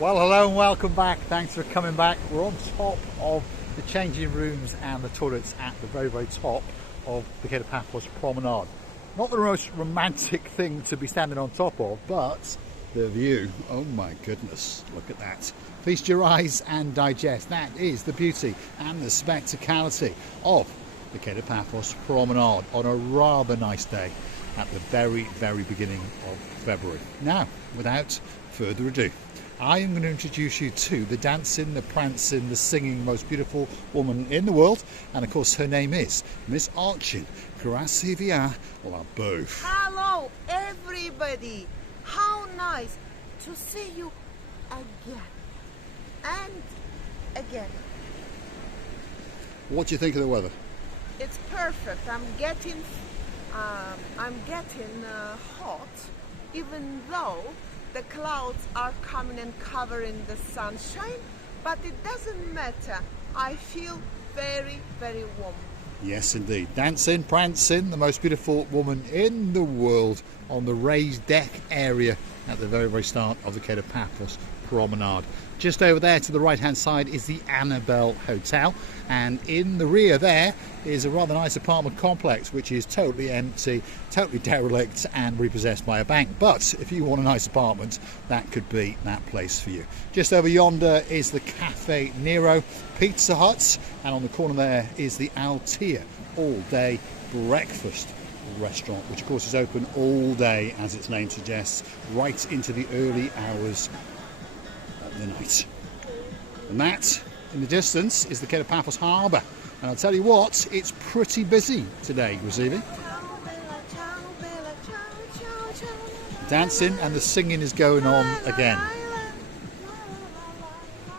Well, hello and welcome back. Thanks for coming back. We're on top of the changing rooms and the toilets at the very top of the Kato Paphos Promenade. Not the most romantic thing to be standing on top of, but the view. Oh my goodness, look at that. Feast your eyes and digest. That is the beauty and the spectacality of the Kato Paphos Promenade on a rather nice day at the very beginning of February. Now, without further ado, I am going to introduce you to the dancing, the prancing, the singing, most beautiful woman in the world. And of course, her name is Miss Archin. Grazie via la bouffe. Hello, everybody. How nice to see you again and again. What do you think of the weather? It's perfect. I'm getting hot, even though the clouds are coming and covering the sunshine, but it doesn't matter. I feel very warm. Yes, indeed. Dancing, prancing, the most beautiful woman in the world on the raised deck area at the very start of the Kato Paphos Promenade. Just over there to the right hand side is the Annabelle Hotel, and in the rear there is a rather nice apartment complex which is totally empty, totally derelict and repossessed by a bank. But if you want a nice apartment, that could be that place for you. Just over yonder is the Cafe Nero Pizza Hut, and on the corner there is the Altea all day breakfast restaurant, which of course is open all day, as its name suggests, right into the early hours of the night. And that in the distance is the Kato Paphos Harbour, and I'll tell you what, it's pretty busy today, Grazie. Dancing and the singing is going on again.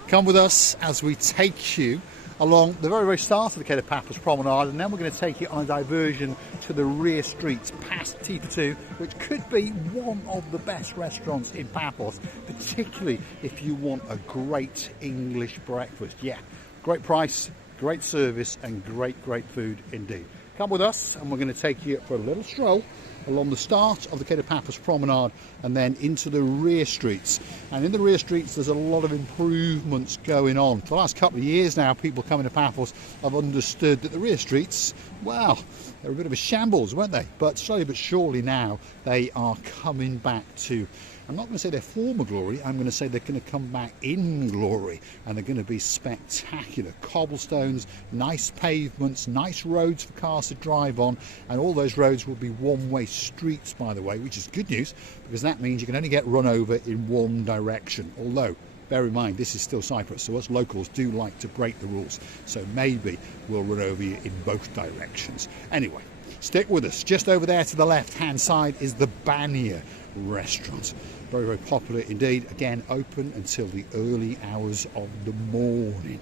Come with us as we take you along the very start of the Kato Paphos Promenade, and then we're going to take you on a diversion to the rear streets past T2, which could be one of the best restaurants in Paphos, particularly if you want a great English breakfast. Yeah, great price, great service and great food indeed. Come with us and we're going to take you for a little stroll along the start of the Kato Paphos Promenade and then into the rear streets. And in the rear streets there's a lot of improvements going on. For the last couple of years now, people coming to Paphos have understood that the rear streets, well, they're a bit of a shambles, weren't they? But slowly but surely now they are coming back to, I'm not going to say their former glory, I'm going to say they're going to come back in glory, and they're going to be spectacular. Cobblestones, nice pavements, nice roads for cars to drive on, and all those roads will be one-way streets, by the way, which is good news, because that means you can only get run over in one direction. Although, bear in mind, this is still Cyprus, so us locals do like to break the rules, so maybe we'll run over you in both directions. Anyway, stick with us. Just over there to the left-hand side is the Banya restaurant. Very popular indeed. Again, open until the early hours of the morning.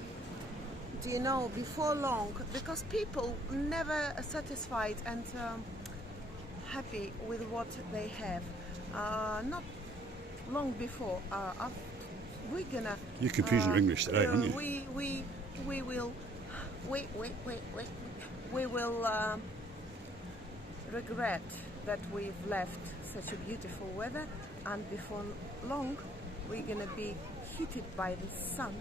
Do you know, before long, because people never satisfied and happy with what they have, not long before, we're gonna... You're confusing your English today, aren't you? We will regret that we've left such a beautiful weather, and before long we're gonna be heated by the sun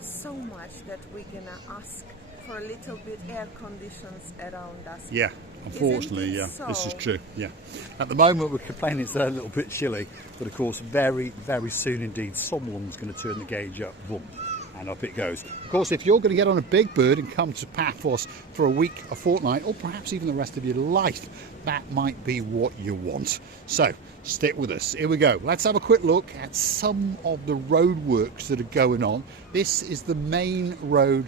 so much that we're gonna ask for a little bit air conditions around us. Yeah, unfortunately, yeah, so? this is true. Yeah, at the moment we're complaining it's a little bit chilly, but of course very soon indeed someone's going to turn the gauge up, boom, and up it goes. Of course, if you're going to get on a big bird and come to Paphos for a week, a fortnight, or perhaps even the rest of your life, that might be what you want. So stick with us. Here we go. Let's have a quick look at some of the road works that are going on. This is the main road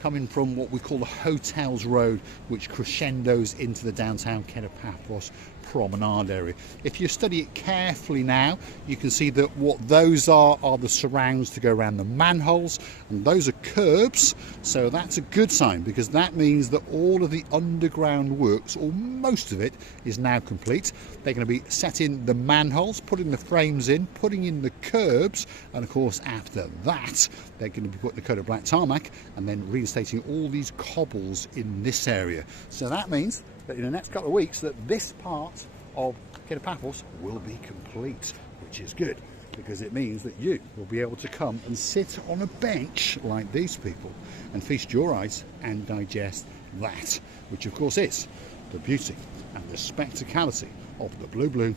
coming from what we call the Hotels Road, which crescendos into the downtown Kato Paphos Promenade area. If you study it carefully now, you can see that what those are the surrounds to go around the manholes, and those are curbs, so that's a good sign, because that means that all of the underground works, or most of it, is now complete. They're going to be setting the manholes, putting the frames in, putting in the curbs, and of course after that they're going to be putting the coat of black tarmac and then reinstating all these cobbles in this area. So that means that in the next couple of weeks that this part of Kato Paphos will be complete, which is good. because it means that you will be able to come and sit on a bench like these people and feast your eyes and digest that, which of course is the beauty and the spectacality of the blue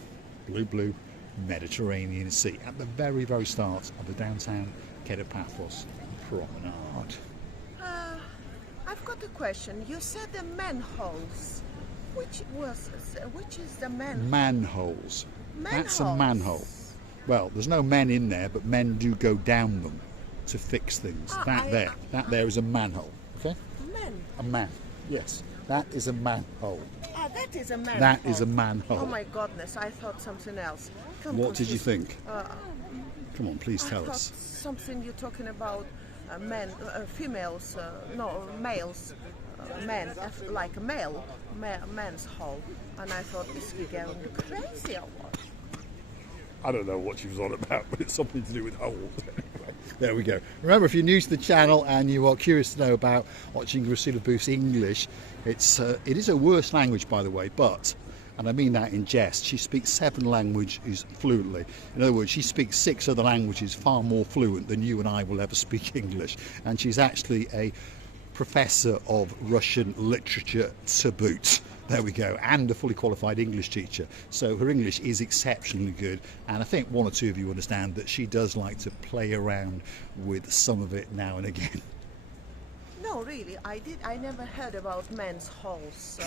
Mediterranean Sea at the very, very start of the downtown Kato Paphos promenade. I've got a question. You said the manholes. Which is the manhole? Manholes. That's a Manholes. manhole. Well, there's no men in there, but men do go down them to fix things. That there is a manhole. Okay? Men. A man. Yes. That is a manhole. That is a manhole. That is a manhole. Oh my goodness, I thought something else. What did you think? Come on, please tell I thought us. something you're talking about men, females, no, males, men, like a man's hole. And I thought, is he going crazy or what? I don't know what she was on about, but it's something to do with holes. Anyway, there we go. Remember, if you're new to the channel and you are curious to know about watching Kato Paphos English, it is a worse language, by the way, but, and I mean that in jest, she speaks 7 languages fluently. In other words, she speaks 6 other languages far more fluent than you and I will ever speak English. And she's actually a professor of Russian literature to boot. There we go, and a fully qualified English teacher. So her English is exceptionally good, and I think one or two of you understand that she does like to play around with some of it now and again. No, really, I never heard about men's holes.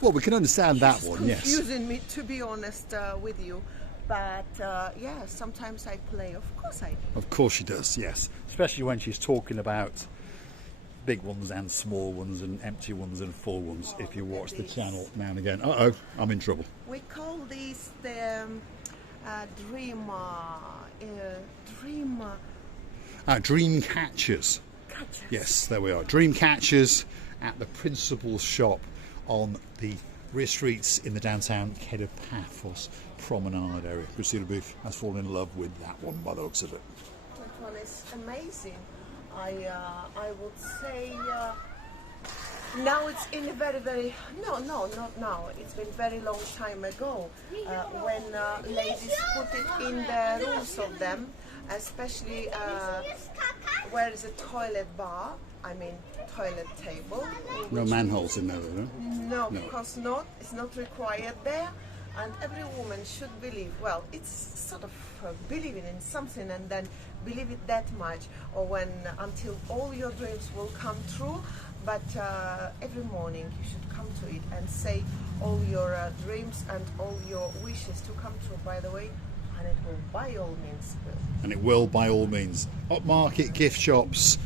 Well, we can understand that one, yes. Confusing me, to be honest with you. But yeah, sometimes I play. Of course I do. Of course she does, yes. Especially when she's talking about big ones and small ones and empty ones and full ones, if you watch the channel now and again. Uh-oh, I'm in trouble. We call these the dream catchers. catchers. Yes, there we are. Dream catchers at the principal shop on the rear streets in the downtown Kato Paphos promenade area. Kato Paphos has fallen in love with that one by the looks of it. That one is amazing. I would say now it's in a very not now. It's been very long time ago when ladies put it in the rules of them, especially where is a toilet bar. I mean toilet table. No manholes in there, though, no? No, because not. It's not required there. And every woman should believe, well, it's sort of believing in something and then believe it that much, or when until all your dreams will come true. But every morning you should come to it and say all your dreams and all your wishes to come true, by the way, and it will by all means will. And it will by all means. Upmarket gift shops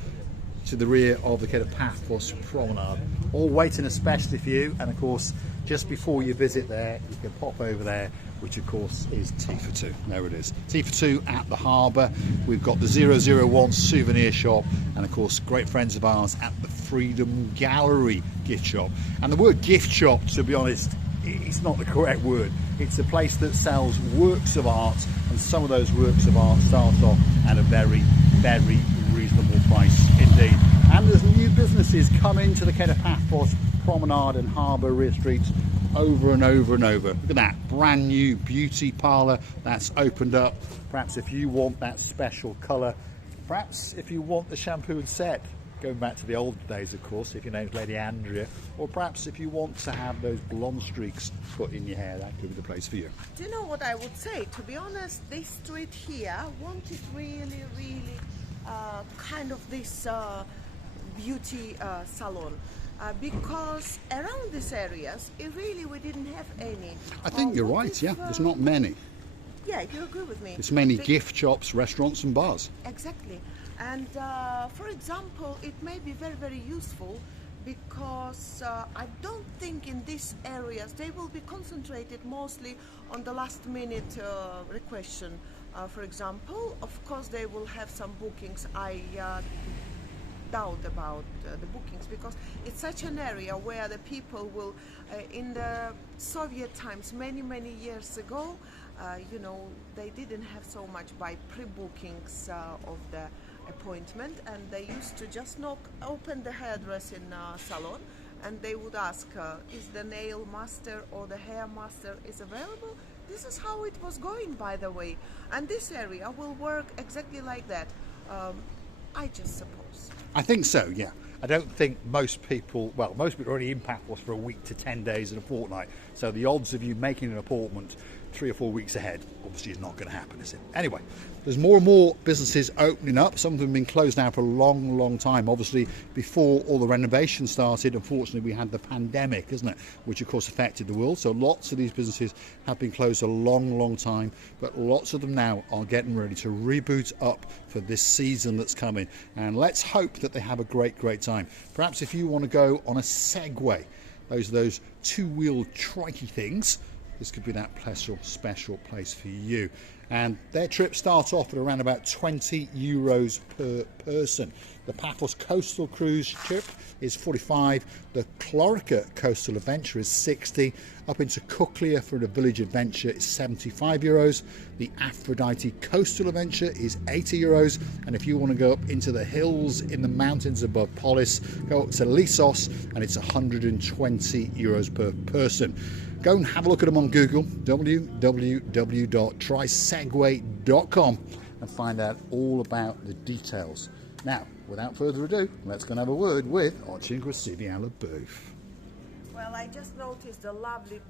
to the rear of the Kato Paphos promenade, all waiting especially for you. And of course, just before you visit there, you can pop over there, which of course is Tea for Two. There it is. Tea for Two at the harbour. We've got the 001 souvenir shop, and of course great friends of ours at the Freedom Gallery gift shop. And the word gift shop, to be honest, it's not the correct word. It's a place that sells works of art, and some of those works of art start off at a very, very reasonable price indeed. And as new businesses come into the Kato Paphos promenade and harbour rear streets over and over and over. Look at that brand new beauty parlour that's opened up. Perhaps if you want that special colour, perhaps if you want the shampoo and set, going back to the old days of course, if your name's Lady Andrea, or perhaps if you want to have those blonde streaks put in your hair, that could be the place for you. Do you know what I would say? To be honest, this street here wanted really kind of this beauty salon. Because around these areas, we didn't have any. I think you're right, yeah, there's not many. Yeah, you agree with me. It's mainly gift shops, restaurants and bars. Exactly. And for example, it may be very useful because I don't think in these areas they will be concentrated mostly on the last minute requisition. For example, of course they will have some bookings. I doubt about the bookings because it's such an area where the people will in the Soviet times many years ago, you know, they didn't have so much by pre-bookings of the appointment, and they used to just open the hairdressing salon, and they would ask is the nail master or the hair master is available, This is how it was going, by the way. And this area will work exactly like that. I just suppose. I think so, yeah. I don't think most people are already in Paphos for a week to 10 days and a fortnight. So the odds of you making an appointment 3 or 4 weeks ahead obviously is not going to happen, is it? Anyway, there's more and more businesses opening up. Some of them have been closed now for a long time. Obviously, before all the renovations started, unfortunately, we had the pandemic, isn't it? Which, of course, affected the world. So lots of these businesses have been closed a long time. But lots of them now are getting ready to reboot up for this season that's coming. And let's hope that they have a great time. Perhaps if you want to go on a Segway, those two-wheel trikey things, this could be that special place for you. And their trip starts off at around about €20 per person. The Paphos Coastal Cruise trip is 45. The Clorica Coastal Adventure is 60. Up into Cuclia for the Village Adventure is €75. The Aphrodite Coastal Adventure is €80. And if you want to go up into the hills in the mountains above Polis, go up to Lissos and it's €120 per person. Go and have a look at them on Google, www.trysegway.com, and find out all about the details. Now, without further ado, let's go and have a word with Ochin Grasiviala Booth. Well, I just noticed a lovely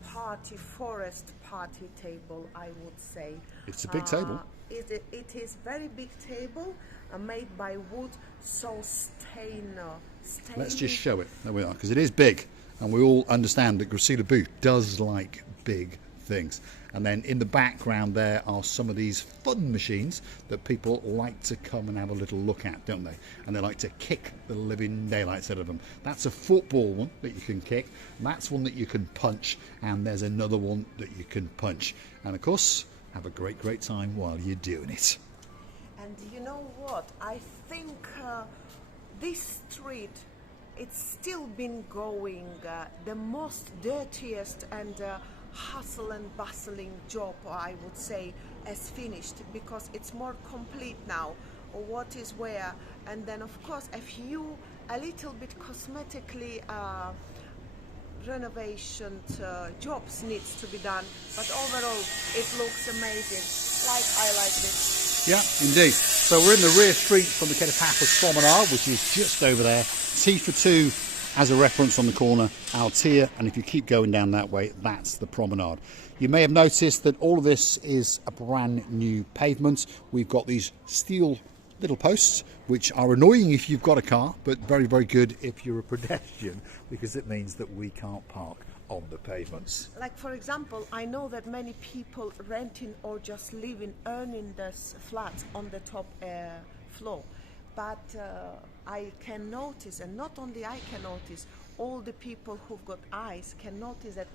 forest party table, I would say. It's a big table. It is very big table, made by wood, so stainless. Let's just show it. There we are, because it is big. And we all understand that Grasiviala Booth does like big things. And then in the background there are some of these fun machines that people like to come and have a little look at, don't they? And they like to kick the living daylights out of them. That's a football one that you can kick. That's one that you can punch. And there's another one that you can punch. And of course, have a great time while you're doing it. And you know what? I think this street, it's still been going, the most dirtiest and hustle and bustling job, I would say, has finished, because it's more complete now, what is where. And then of course a few a little bit cosmetically renovation jobs needs to be done, but overall it looks amazing. I like this. Yeah, indeed. So we're in the rear street from the Kato Paphos Promenade, which is just over there. T for 2 as a reference on the corner, Altea, and if you keep going down that way, that's the promenade. You may have noticed that all of this is a brand new pavement. We've got these steel little posts, which are annoying if you've got a car, but very good if you're a pedestrian, because it means that we can't park on the pavements. Like, for example, I know that many people renting or just living, earning this flats on the top floor. But I can notice, and not only I can notice, all the people who've got eyes can notice that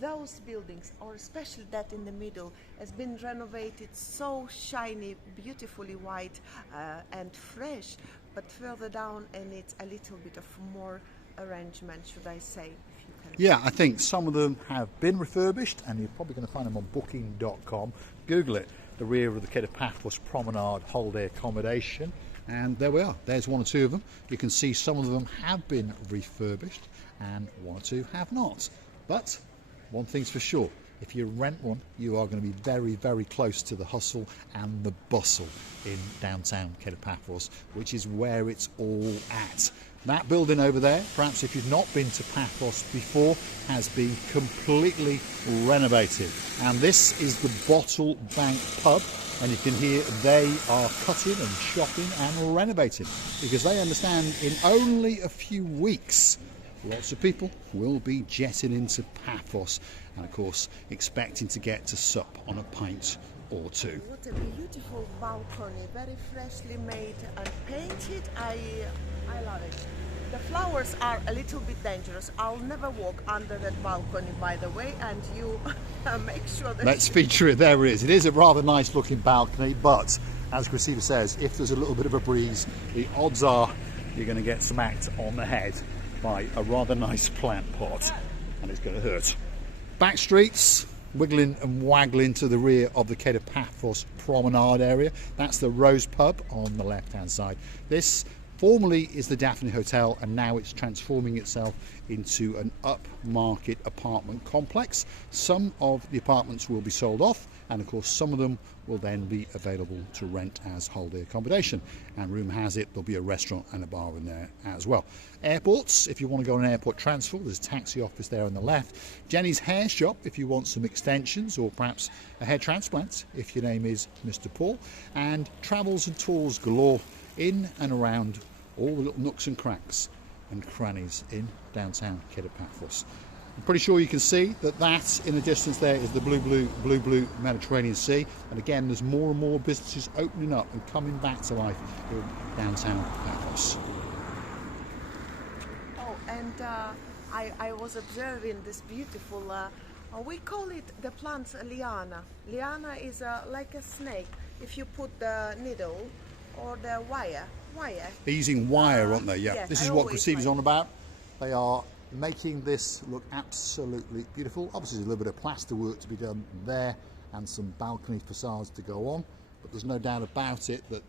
those buildings, or especially that in the middle, has been renovated so shiny, beautifully white and fresh. But further down, and it's a little bit of more arrangement, should I say. If you can. Yeah, I think some of them have been refurbished, and you're probably going to find them on booking.com. Google it, the rear of the Kato Paphos Promenade holiday accommodation. And there we are, there's one or two of them. You can see some of them have been refurbished and one or two have not. But one thing's for sure, if you rent one, you are going to be very close to the hustle and the bustle in downtown Kato Paphos, which is where it's all at. That building over there, perhaps if you've not been to Paphos before, has been completely renovated. And this is the Bottle Bank pub. And you can hear they are cutting and chopping and renovating, because they understand in only a few weeks lots of people will be jetting into Paphos, and of course expecting to get to sup on a pint or two. What a beautiful balcony, very freshly made and painted. I love it. The flowers are a little bit dangerous. I'll never walk under that balcony, by the way, and you make sure that... Let's feature it. There it is. It is a rather nice looking balcony, but as Grasiva says, if there's a little bit of a breeze, the odds are you're going to get smacked on the head by a rather nice plant pot, and it's going to hurt. Back streets, wiggling and waggling to the rear of the Kato Paphos Promenade area. That's the Rose Pub on the left-hand side. This Formerly is the Daphne Hotel, and now it's transforming itself into an upmarket apartment complex. Some of the apartments will be sold off, and of course some of them will then be available to rent as holiday accommodation. And rumour has it there'll be a restaurant and a bar in there as well. Airports, if you want to go on an airport transfer, there's a taxi office there on the left. Jenny's hair shop if you want some extensions or perhaps a hair transplant if your name is Mr. Paul. And travels and tours galore in and around all the little nooks and cracks and crannies in downtown Kato Paphos. I'm pretty sure you can see that in the distance there is the blue Mediterranean Sea, and again there's more and more businesses opening up and coming back to life in downtown Paphos. Oh, and I was observing this beautiful, we call it the plant liana. Liana is like a snake. If you put the needle or the wire. They're using wire, aren't they? Yeah. Yes, This is what Christine's on about. They are making this look absolutely beautiful. Obviously there's a little bit of plaster work to be done there and some balcony facades to go on, but there's no doubt about it that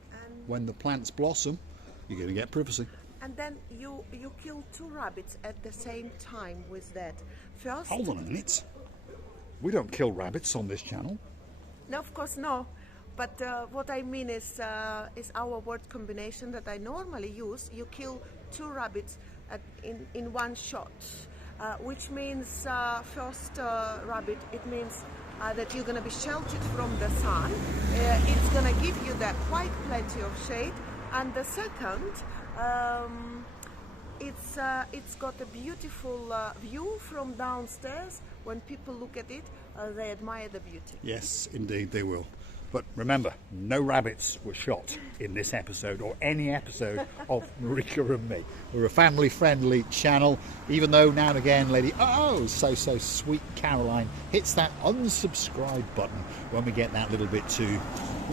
when the plants blossom you're going to get privacy. And then you kill 2 rabbits at the same time with that. First, hold on a minute, we don't kill rabbits on this channel. No, of course no. But what I mean is our word combination that I normally use. You kill 2 rabbits in one shot, which means first rabbit, it means that you're going to be sheltered from the sun. It's going to give you that quite plenty of shade. And the second, it's got a beautiful view from downstairs. When people look at it, they admire the beauty. Yes, indeed they will. But remember, no rabbits were shot in this episode or any episode of Marika and me. We're a family-friendly channel, even though now and again Lady so sweet Caroline hits that unsubscribe button when we get that little bit too,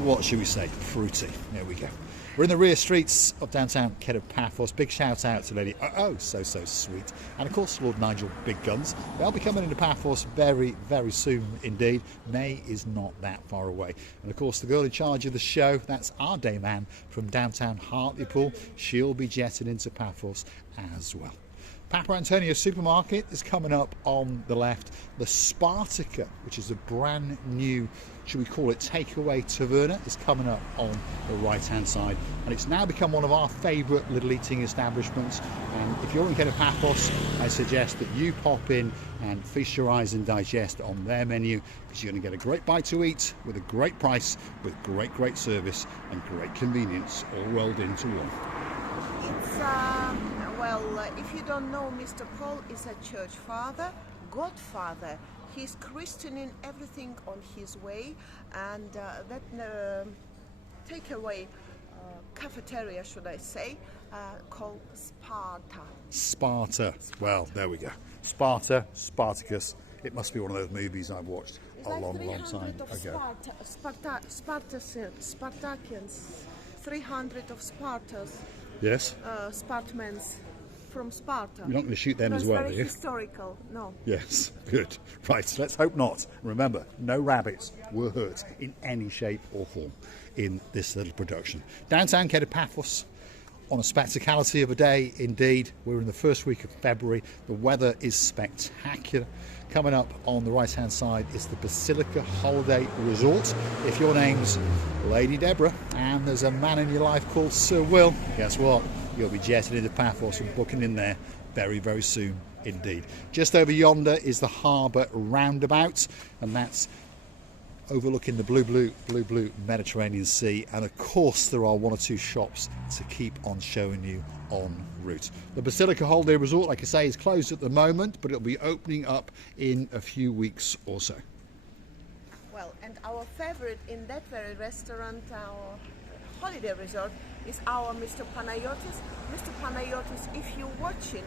what should we say, fruity. There we go. We're in the rear streets of downtown Kato Paphos. Big shout out to Lady so sweet, and of course Lord Nigel Big Guns. They'll be coming into Paphos very soon indeed. May is not that far away. And of course the girl in charge of the show, that's our day man from downtown Hartlepool. She'll be jetting into Paphos as well. Papa Antonio Supermarket is coming up on the left. The Spartica, which is a brand new, should we call it, takeaway taverna, is coming up on the right hand side, and it's now become one of our favourite little eating establishments. And if you're in Kato Paphos, I suggest that you pop in and feast your eyes and digest on their menu, because you're going to get a great bite to eat with a great price, with great service and great convenience, all rolled into one. It's well, if you don't know, Mr. Paul is a church father, godfather. He's christening everything on his way, and that takeaway cafeteria, should I say, called Sparta. Well, there we go. Sparta, Spartacus. It must be one of those movies I've watched a long time ago. Spartacans. 300 of Spartas. Yes. Spartans from Sparta. You're not going to shoot them as well, are you? Very historical, no. Yes, good. Right, let's hope not. Remember, no rabbits were hurt in any shape or form in this little production. Downtown Kato Paphos, on a spectacality of a day indeed. We're in the first week of February. The weather is spectacular. Coming up on the right hand side is the Basilica Holiday Resort. If your name's Lady Deborah and there's a man in your life called Sir Will, guess what? You'll be jetting into Paphos and booking in there very soon indeed. Just over yonder is the harbour roundabout, and that's overlooking the blue Mediterranean Sea. And of course there are 1 or 2 shops to keep on showing you en route. The Basilica Holiday Resort, like I say, is closed at the moment, but it'll be opening up in a few weeks or so. Well, and our favorite in that very restaurant, our holiday resort, is our Mr. Panayotis. Mr. Panayotis, if you're watching,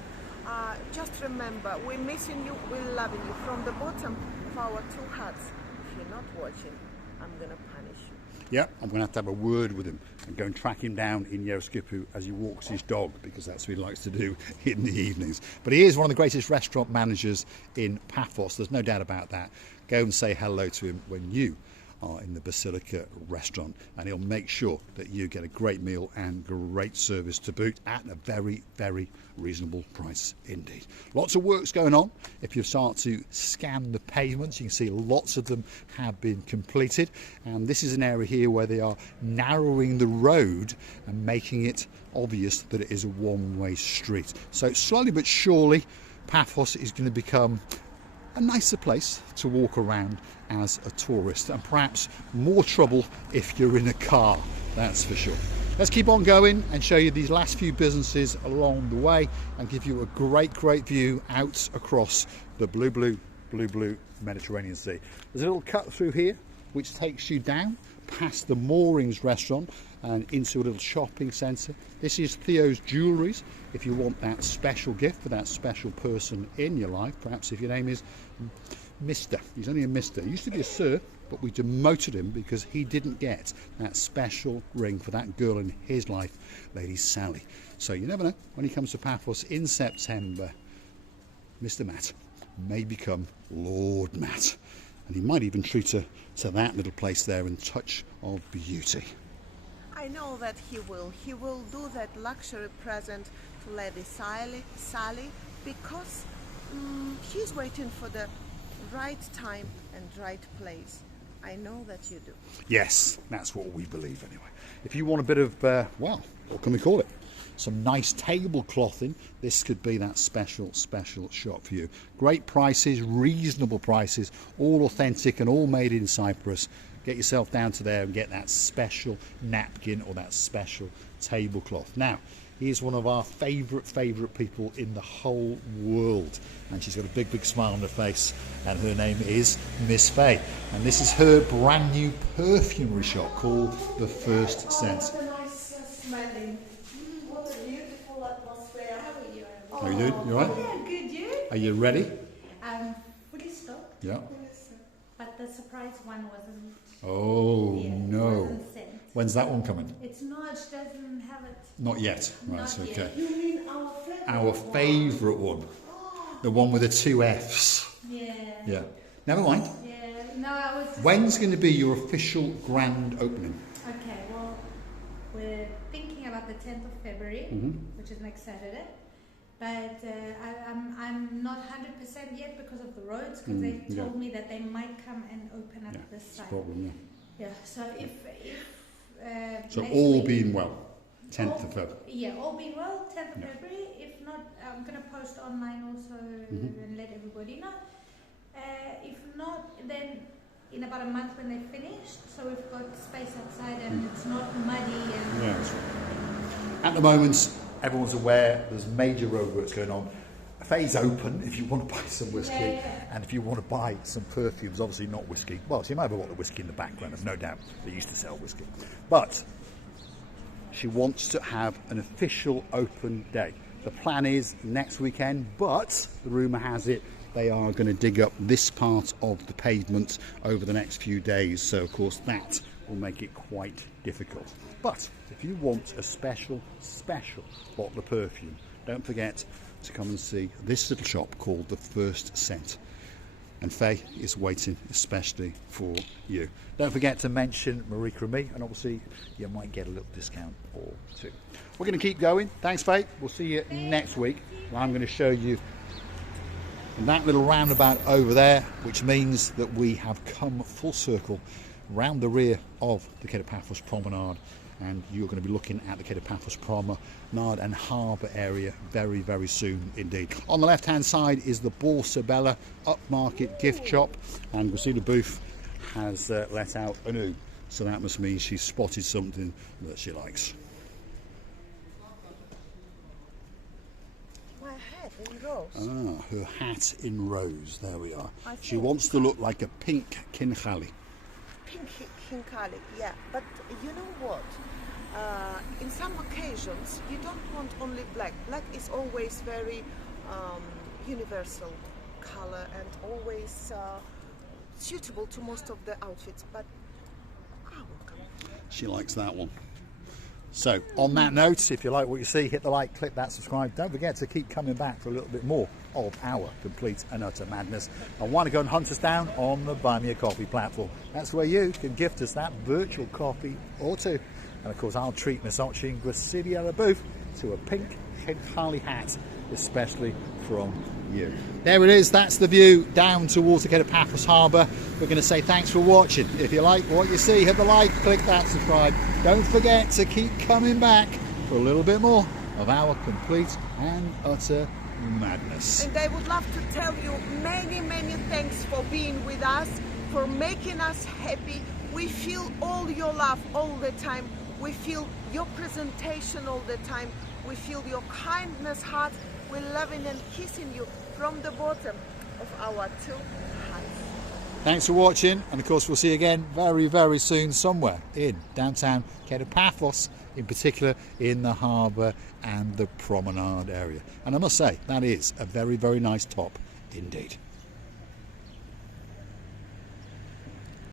just remember, we're missing you, we're loving you. From the bottom of our 2 hearts. If you're not watching, I'm going to punish you. Yeah, I'm going to have a word with him and go and track him down in Yoskipu as he walks his dog, because that's what he likes to do in the evenings. But he is one of the greatest restaurant managers in Paphos, there's no doubt about that. Go and say hello to him when you are in the Basilica restaurant, and he'll make sure that you get a great meal and great service to boot at a very, very reasonable price indeed. Lots of work's going on. If you start to scan the pavements, you can see lots of them have been completed, and this is an area here where they are narrowing the road and making it obvious that it is a one-way street. So slowly but surely Paphos is going to become a nicer place to walk around as a tourist, and perhaps more trouble if you're in a car, that's for sure. Let's keep on going and show you these last few businesses along the way and give you a great view out across the blue Mediterranean Sea. There's a little cut through here which takes you down past the Moorings restaurant and into a little shopping centre. This is Theo's Jewelleries. If you want that special gift for that special person in your life, perhaps if your name is Mr. He's only a Mr. He used to be a Sir, but we demoted him because he didn't get that special ring for that girl in his life, Lady Sally. So you never know, when he comes to Paphos in September, Mr. Matt may become Lord Matt, and he might even treat her to that little place there in touch of beauty. I know that he will. He will do that luxury present to Lady Sally because he's waiting for the right time and right place. I know that you do. Yes, that's what we believe anyway. If you want a bit of, well, what can we call it? Some nice tableclothing, this could be that special shop for you. Great prices, reasonable prices, all authentic and all made in Cyprus. Get yourself down to there and get that special napkin or that special tablecloth. Now, here's one of our favourite people in the whole world, and she's got a big smile on her face, and her name is Miss Faye, and this is her brand new perfumery shop called The First Scent. What a nice smelling. What a beautiful atmosphere. How are you? How are you doing? You alright? Yeah, good. You? Are you ready? Fully stocked. Yeah. But the surprise one wasn't. Oh Yeah, no. wasn't sent. When's that one coming? It's not. She doesn't have it. Not yet. Right, Not okay. yet. You mean our flavor? Our favourite one. The one with the 2 Fs. Yeah. Yeah. Never mind. Yeah. No, I was. Just When's going to be your official grand opening? Okay. Well, we're thinking about the 10th of February, which is next Saturday. But I'm not 100% yet because of the roads, because they told me that they might come and open up this That's side. the problem, yeah. Yeah. So if So next all week- being well, 10th of February. Yeah, all being well, 10th of Yeah. February. If not, I'm going to post online also and let everybody know. If not, then in about a month when they're finished, so we've got space outside and it's not muddy and... Yeah, that's right. At the moment, everyone's aware there's major roadworks going on. Faye's open if you want to buy some whiskey, and if you want to buy some perfumes, obviously not whiskey. Well, she might have bought the whiskey in the background, there's no doubt they used to sell whiskey. But she wants to have an official open day. The plan is next weekend, but the rumour has it they are going to dig up this part of the pavement over the next few days. So, of course, that will make it quite difficult. But if you want a special bottle of perfume, don't forget to come and see this little shop called The First Scent. And Faye is waiting especially for you. Don't forget to mention Marika and me, and obviously you might get a little discount or two. We're going to keep going. Thanks, Faye. We'll see you next week. I'm going to show you that little roundabout over there, which means that we have come full circle round the rear of the Kato Paphos Promenade, and you're going to be looking at the Kato Paphos Promenade and Harbour area very soon indeed. On the left hand side is the Borsa Bella upmarket gift shop, and Christina Booth has let out a new, so that must mean she's spotted something that she likes. My hat in rose. Ah, her hat in rose, there we are. She think- wants to look like a pink kinkhali. Pink Hinkali, yeah. But you know what? In some occasions, you don't want only black. Black is always very universal color and always suitable to most of the outfits. But I will come. She likes that one. So on that note, if you like what you see, hit the like, click that subscribe. Don't forget to keep coming back for a little bit more of our complete and utter madness. And want to go and hunt us down on the Buy Me a Coffee platform. That's where you can gift us that virtual coffee or two. And of course, I'll treat Miss Ochin Gracilia Booth to a pink Harley hat, especially from you. There it is, that's the view down towards the Kato Paphos Harbour. We're going to say thanks for watching. If you like what you see, hit the like, click that subscribe. Don't forget to keep coming back for a little bit more of our complete and utter madness. And I would love to tell you many, many thanks for being with us, for making us happy. We feel all your love all the time. We feel your presentation all the time. We feel your kindness heart. We're loving and kissing you from the bottom of our two hearts. Thanks for watching, and of course we'll see you again very, very soon somewhere in downtown Kato Paphos, in particular in the harbour and the promenade area. And I must say, that is a very, very nice top indeed.